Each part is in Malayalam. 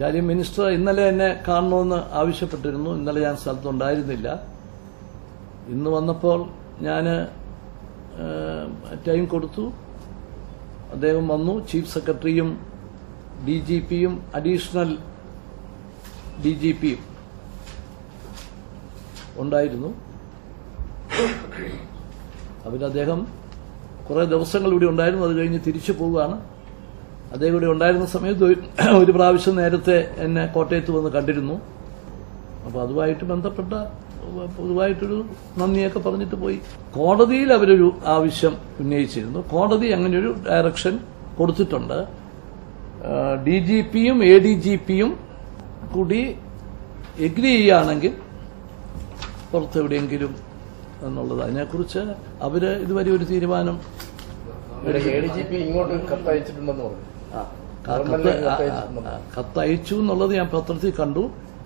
ഇറ്റാലിയൻ മിനിസ്റ്റർ ഇന്നലെ എന്നെ കാണണമെന്ന് ആവശ്യപ്പെട്ടിരുന്നു. ഇന്നലെ ഞാൻ സ്ഥലത്തുണ്ടായിരുന്നില്ല. ഇന്ന് വന്നപ്പോൾ ഞാൻ ടൈം കൊടുത്തു. അദ്ദേഹം വന്നു. ചീഫ് സെക്രട്ടറിയും DGPയും അഡീഷണൽ DGPയും ഉണ്ടായിരുന്നു. അദ്ദേഹം കുറെ ദിവസങ്ങൾ ഇവിടെ ഉണ്ടായിരുന്നു. അത് കഴിഞ്ഞ് തിരിച്ചു പോവുകയാണ്. അദ്ദേഹം ഇവിടെ ഉണ്ടായിരുന്ന സമയത്ത് ഒരു പ്രാവശ്യം നേരത്തെ എന്നെ കോട്ടയത്ത് വന്ന് കണ്ടിരുന്നു. അപ്പോൾ അതുമായിട്ട് ബന്ധപ്പെട്ട പൊതുവായിട്ടൊരു നന്ദിയൊക്കെ പറഞ്ഞിട്ട് പോയി. കോടതിയിൽ അവരൊരു ആവശ്യം ഉന്നയിച്ചിരുന്നു. കോടതി അങ്ങനെയൊരു ഡയറക്ഷൻ കൊടുത്തിട്ടുണ്ട്. DGPയും ADGPയും കൂടി എഗ്രി ചെയ്യുകയാണെങ്കിൽ പുറത്തെവിടെയെങ്കിലും എന്നുള്ളത്. അതിനെക്കുറിച്ച് അവര് ഇതുവരെ ഒരു തീരുമാനം കത്തയച്ചു എന്നുള്ളത് ഞാൻ പത്രത്തിൽ കണ്ടു.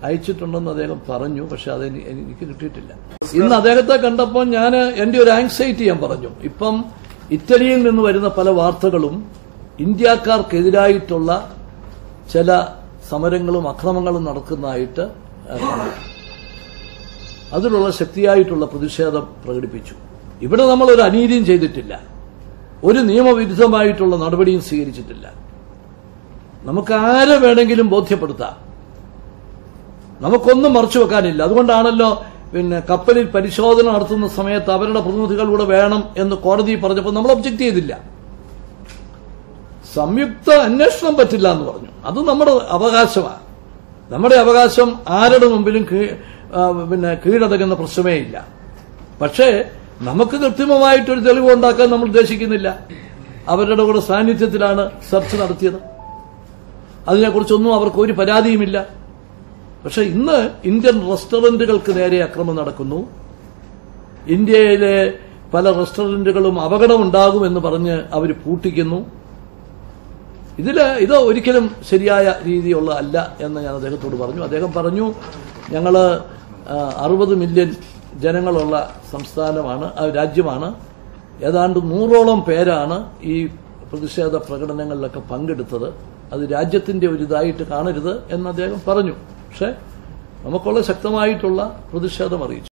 അയച്ചിട്ടുണ്ടെന്ന് അദ്ദേഹം പറഞ്ഞു. പക്ഷെ അത് എനിക്ക് കിട്ടിയിട്ടില്ല. ഇന്ന് അദ്ദേഹത്തെ കണ്ടപ്പോൾ എന്റെ ഒരു ആങ്സൈറ്റി ഞാൻ പറഞ്ഞു. ഇപ്പം ഇറ്റലിയിൽ നിന്ന് വരുന്ന പല വാർത്തകളും ഇന്ത്യക്കാർക്കെതിരായിട്ടുള്ള ചില സമരങ്ങളും അക്രമങ്ങളും നടക്കുന്നതായിട്ട് അതിലുള്ള ശക്തിയായിട്ടുള്ള പ്രതിഷേധം പ്രകടിപ്പിച്ചു. ഇവിടെ നമ്മൾ ഒരു അനീതിയും ചെയ്തിട്ടില്ല. ഒരു നിയമവിരുദ്ധമായിട്ടുള്ള നടപടിയും സ്വീകരിച്ചിട്ടില്ല. നമുക്ക് ആരെ വേണമെങ്കിലും ബോധ്യപ്പെടുത്താം. നമുക്കൊന്നും മറച്ചു വെക്കാനില്ല. അതുകൊണ്ടാണല്ലോ കപ്പലിൽ പരിശോധന നടത്തുന്ന സമയത്ത് അവരുടെ പ്രതിനിധികൾ കൂടെ വേണം എന്ന് കോടതി പറഞ്ഞപ്പോൾ നമ്മൾ ഒബ്ജക്ട് ചെയ്തില്ല. സംയുക്ത അന്വേഷണം പറ്റില്ല എന്ന് പറഞ്ഞു. അത് നമ്മുടെ അവകാശമാണ്. നമ്മുടെ അവകാശം ആരുടെ മുമ്പിലും കീഴടങ്ങുന്ന പ്രശ്നമേ ഇല്ല. പക്ഷേ നമുക്ക് കൃത്രിമമായിട്ടൊരു തെളിവ് ഉണ്ടാക്കാൻ നമ്മൾ ഉദ്ദേശിക്കുന്നില്ല. അവരുടെ കൂടെ സാന്നിധ്യത്തിലാണ് സെർച്ച് നടത്തിയത്. അതിനെക്കുറിച്ചൊന്നും അവർക്ക് ഒരു പരാതിയുമില്ല. പക്ഷെ ഇന്ന് ഇന്ത്യൻ റെസ്റ്റോറന്റുകൾക്ക് നേരെ അക്രമം നടക്കുന്നു. ഇന്ത്യയിലെ പല റെസ്റ്റോറന്റുകളും അപകടമുണ്ടാകുമെന്ന് പറഞ്ഞ് അവർ പൂട്ടിക്കുന്നു. ഇത് ഒരിക്കലും ശരിയായ രീതിയുള്ള അല്ല എന്ന് ഞാൻ അദ്ദേഹത്തോട് പറഞ്ഞു. അദ്ദേഹം പറഞ്ഞു, ഞങ്ങൾ 60 മില്യൺ ജനങ്ങളുള്ള രാജ്യമാണ്. ഏതാണ്ട് 100ഓളം പേരാണ് ഈ പ്രതിഷേധ പ്രകടനങ്ങളിലൊക്കെ പങ്കെടുത്തത്. അത് രാജ്യത്തിന്റെ ഒരു ഇതായിട്ട് കാണരുത് എന്ന് അദ്ദേഹം പറഞ്ഞു. പക്ഷെ നമുക്കുള്ള ശക്തമായിട്ടുള്ള പ്രതിഷേധം അറിയിച്ചു.